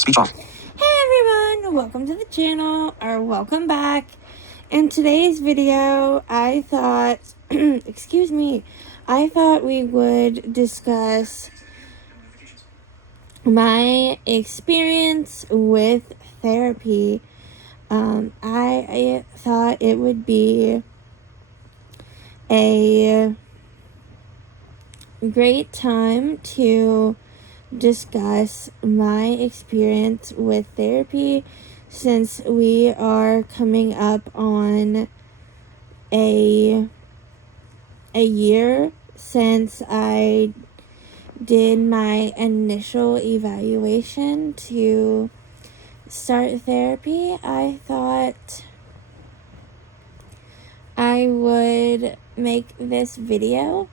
Speech off. Hey everyone, welcome to the channel, or welcome back. In today's video, I thought, I thought we would discuss my experience with therapy. I thought it would be a great time to discuss my experience with therapy, since we are coming up on a year since I did my initial evaluation to start therapy. I thought I would make this video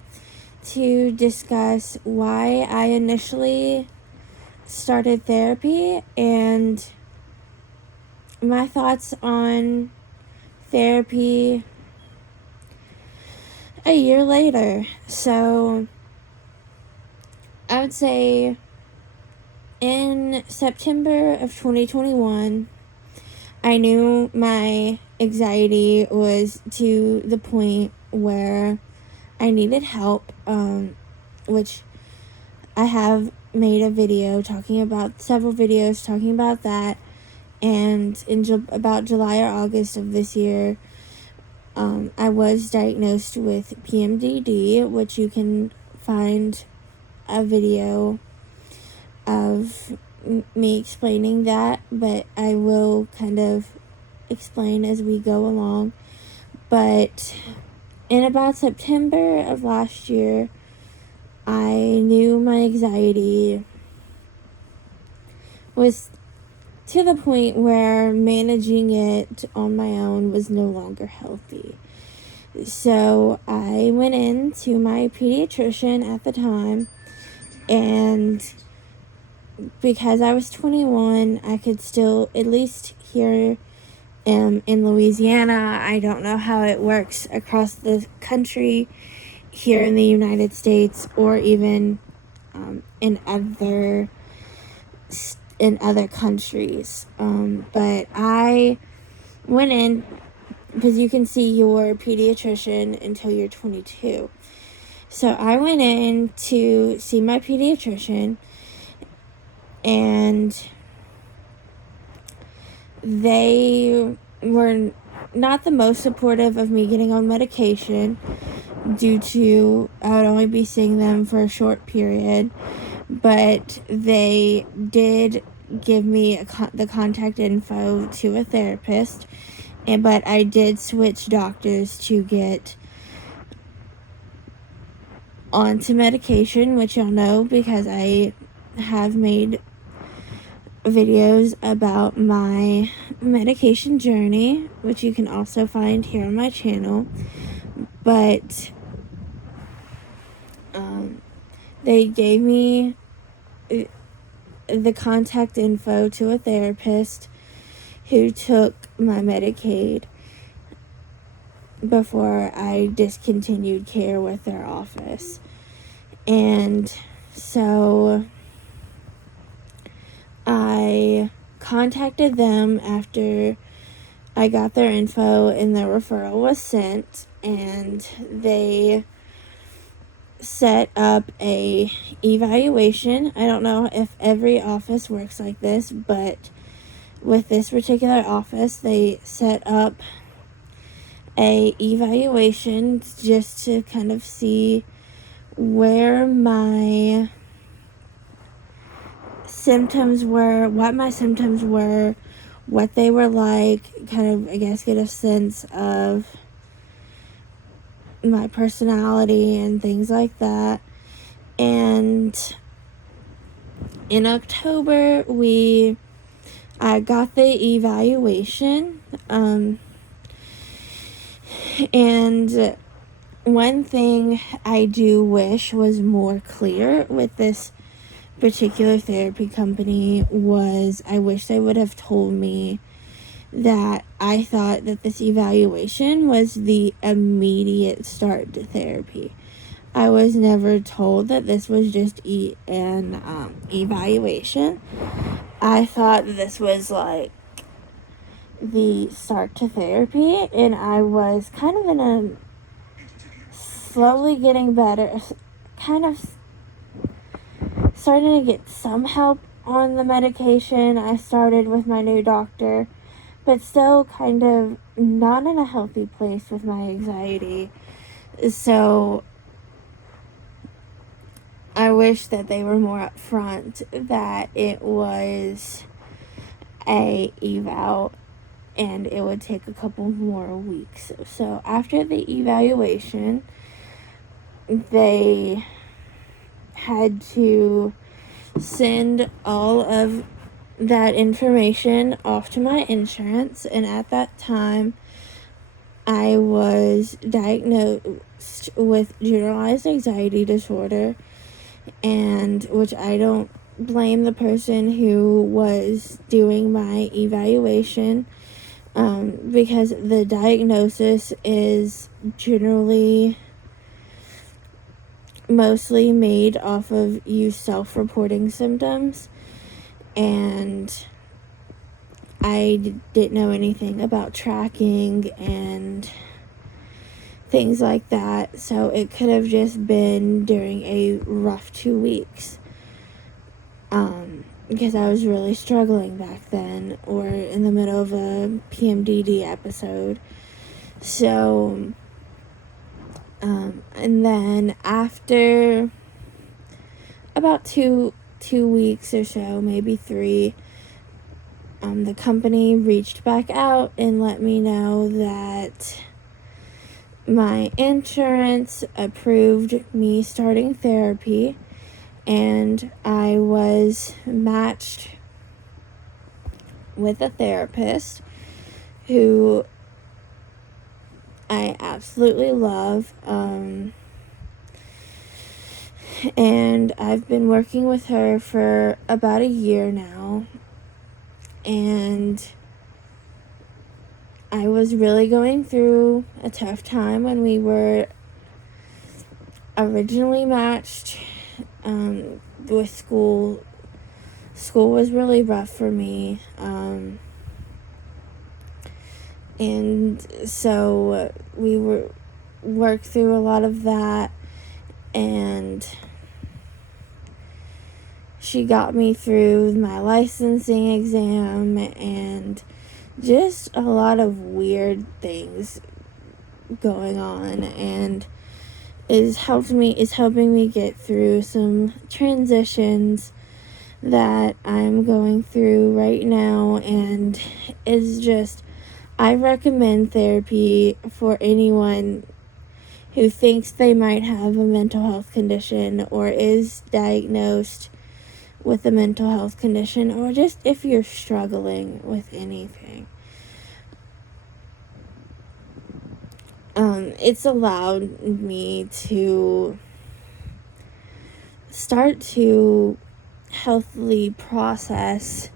to discuss why I initially started therapy and my thoughts on therapy a year later. So I would say in September of 2021, I knew my anxiety was to the point where I needed help, which I have made a video several videos talking about that. And in about July or August of this year, I was diagnosed with PMDD, which you can find a video of me explaining that, but I will kind of explain as we go along. But in about September of last year, I knew my anxiety was to the point where managing it on my own was no longer healthy. So I went in to my pediatrician at the time, and because I was 21, I could still, at least here in Louisiana, I don't know how it works across the country here in the United States, or even in other countries. But I went in, because you can see your pediatrician until you're 22. So I went in to see my pediatrician, and they were not the most supportive of me getting on medication, due to I would only be seeing them for a short period. But they did give me the contact info to a therapist, but I did switch doctors to get onto medication, which y'all know because I have made videos about my medication journey, which you can also find here on my channel. But they gave me the contact info to a therapist who took my Medicaid before I discontinued care with their office. And so I contacted them after I got their info and their referral was sent, and they set up a evaluation. I don't know if every office works like this, but with this particular office, they set up a evaluation just to kind of see where my symptoms were, what my symptoms were, what they were like, kind of, I guess, get a sense of my personality and things like that. And in October, I got the evaluation, and one thing I do wish was more clear with this particular therapy company was I wish they would have told me that I thought that this evaluation was the immediate start to therapy. I was never told that this was just an evaluation. I thought this was like the start to therapy, and I was kind of in a slowly getting better, kind of starting to get some help on the medication I started with my new doctor, but still kind of not in a healthy place with my anxiety. So I wish that they were more upfront that it was a eval and it would take a couple more weeks. So after the evaluation, they had to send all of that information off to my insurance, and at that time I was diagnosed with generalized anxiety disorder, and which I don't blame the person who was doing my evaluation, because the diagnosis is generally mostly made off of you self-reporting symptoms, and I didn't know anything about tracking and things like that, so it could have just been during a rough 2 weeks, because I was really struggling back then, or in the middle of a PMDD episode. So and then after about two weeks or so, maybe 3, the company reached back out and let me know that my insurance approved me starting therapy, and I was matched with a therapist who I absolutely love, and I've been working with her for about a year now, and I was really going through a tough time when we were originally matched, with school. School was really rough for me, and so we worked through a lot of that, and she got me through my licensing exam and just a lot of weird things going on, and is helping me get through some transitions that I'm going through right now, and is just, I recommend therapy for anyone who thinks they might have a mental health condition or is diagnosed with a mental health condition, or just if you're struggling with anything. It's allowed me to start to healthily process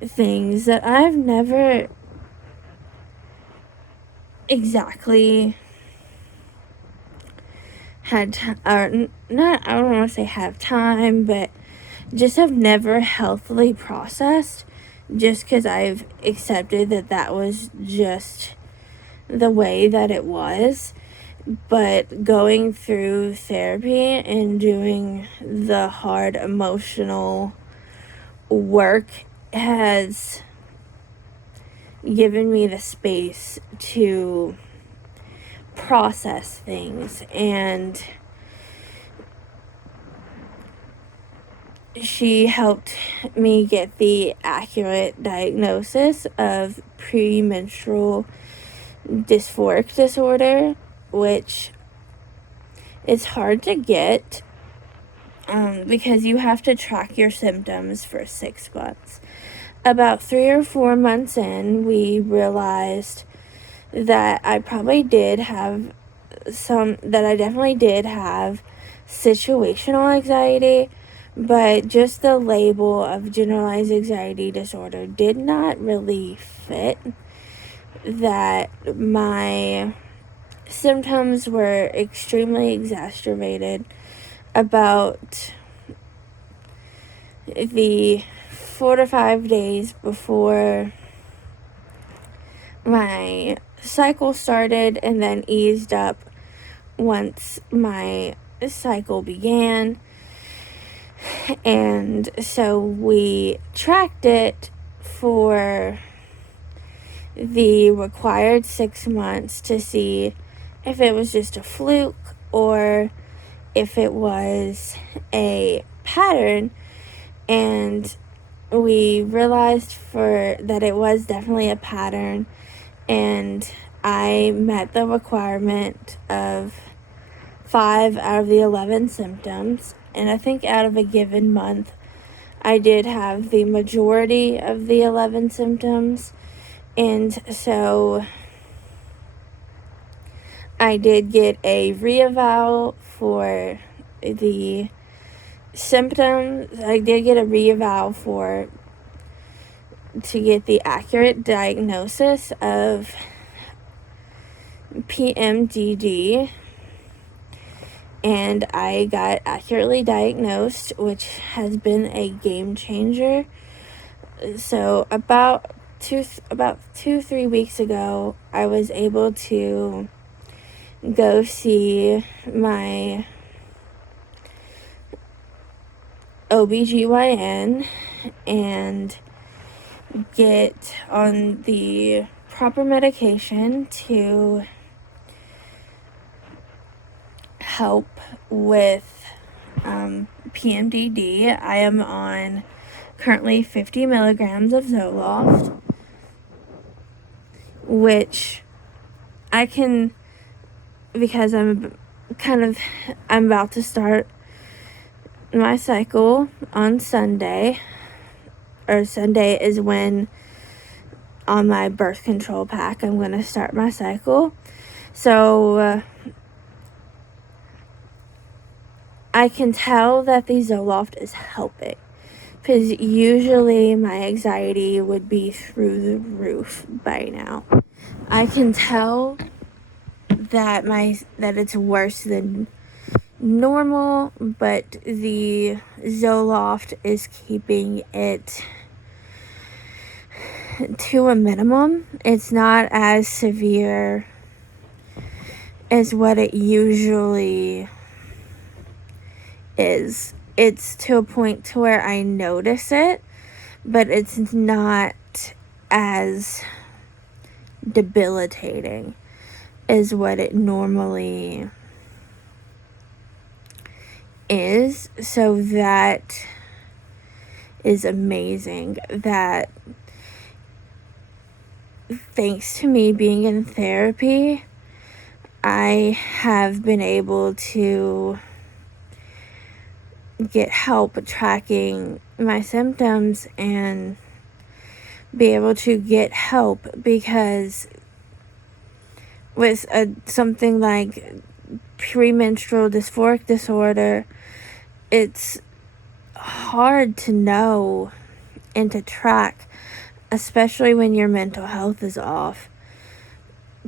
things that I've never exactly had not, I don't want to say have time, but just have never healthily processed, just because I've accepted that was just the way that it was. But going through therapy and doing the hard emotional work has given me the space to process things, and she helped me get the accurate diagnosis of premenstrual dysphoric disorder, which is hard to get, because you have to track your symptoms for 6 months. About 3 or 4 months in, we realized that I definitely did have situational anxiety, but just the label of generalized anxiety disorder did not really fit. That my symptoms were extremely exacerbated about the 4 to 5 days before my cycle started, and then eased up once my cycle began. And so we tracked it for the required 6 months to see if it was just a fluke or if it was a pattern. And we realized that it was definitely a pattern, and I met the requirement of 5 out of the 11 symptoms. And I think out of a given month, I did have the majority of the 11 symptoms. And so I did get a reeval for the symptoms. I did get a reeval to get the accurate diagnosis of PMDD. And I got accurately diagnosed, which has been a game changer. So about 2-3 weeks ago, I was able to go see my OBGYN and get on the proper medication to help with PMDD. I am on currently 50 milligrams of Zoloft, which I can, because I'm about to start my cycle on Sunday, or Sunday is when on my birth control pack I'm going to start my cycle. So I can tell that the Zoloft is helping, because usually my anxiety would be through the roof by now. I can tell that it's worse than normal, but the Zoloft is keeping it to a minimum. It's not as severe as what it usually is. It's to a point to where I notice it, but it's not as debilitating as what it normally is. So that is amazing. That, thanks to me being in therapy, I have been able to get help tracking my symptoms and be able to get help, because with something like premenstrual dysphoric disorder, it's hard to know and to track, especially when your mental health is off,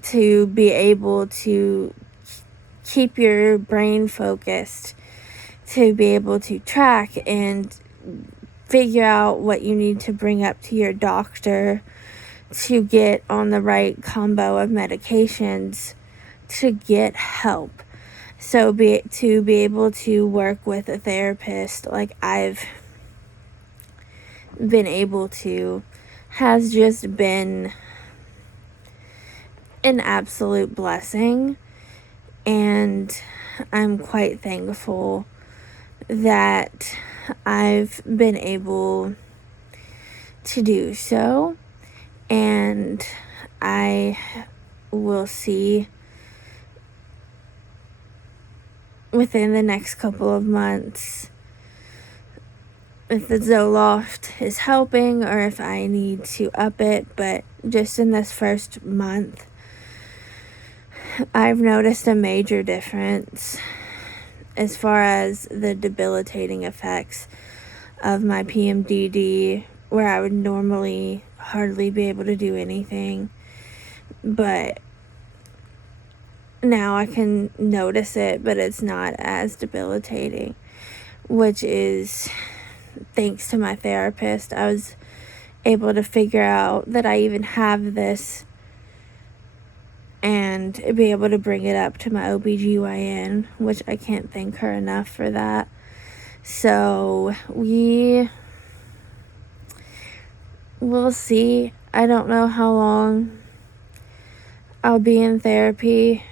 to be able to keep your brain focused, to be able to track and figure out what you need to bring up to your doctor to get on the right combo of medications to get help. So to be able to work with a therapist like I've been able to has just been an absolute blessing, and I'm quite thankful that I've been able to do so. And I will see within the next couple of months if the Zoloft is helping or if I need to up it. But just in this first month, I've noticed a major difference as far as the debilitating effects of my PMDD, where I would normally hardly be able to do anything. But now I can notice it, but it's not as debilitating, which is thanks to my therapist, I was able to figure out that I even have this and be able to bring it up to my OBGYN, which I can't thank her enough for that. So we'll see. I don't know how long I'll be in therapy.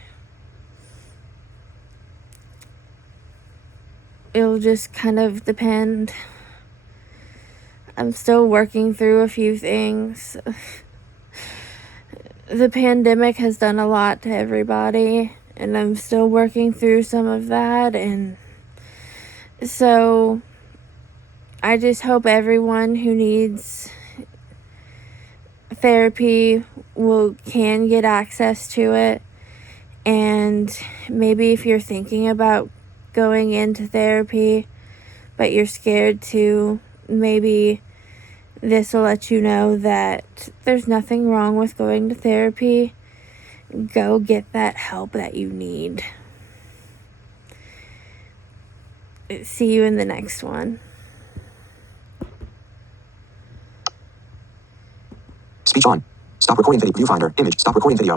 It'll just kind of depend. I'm still working through a few things. The pandemic has done a lot to everybody, and I'm still working through some of that, and so I just hope everyone who needs therapy can get access to it. And maybe if you're thinking about going into therapy but you're scared to, maybe this will let you know that there's nothing wrong with going to therapy. Go get that help that you need. See you in the next one. Speech on. Stop recording video. Viewfinder. Image. Stop recording video.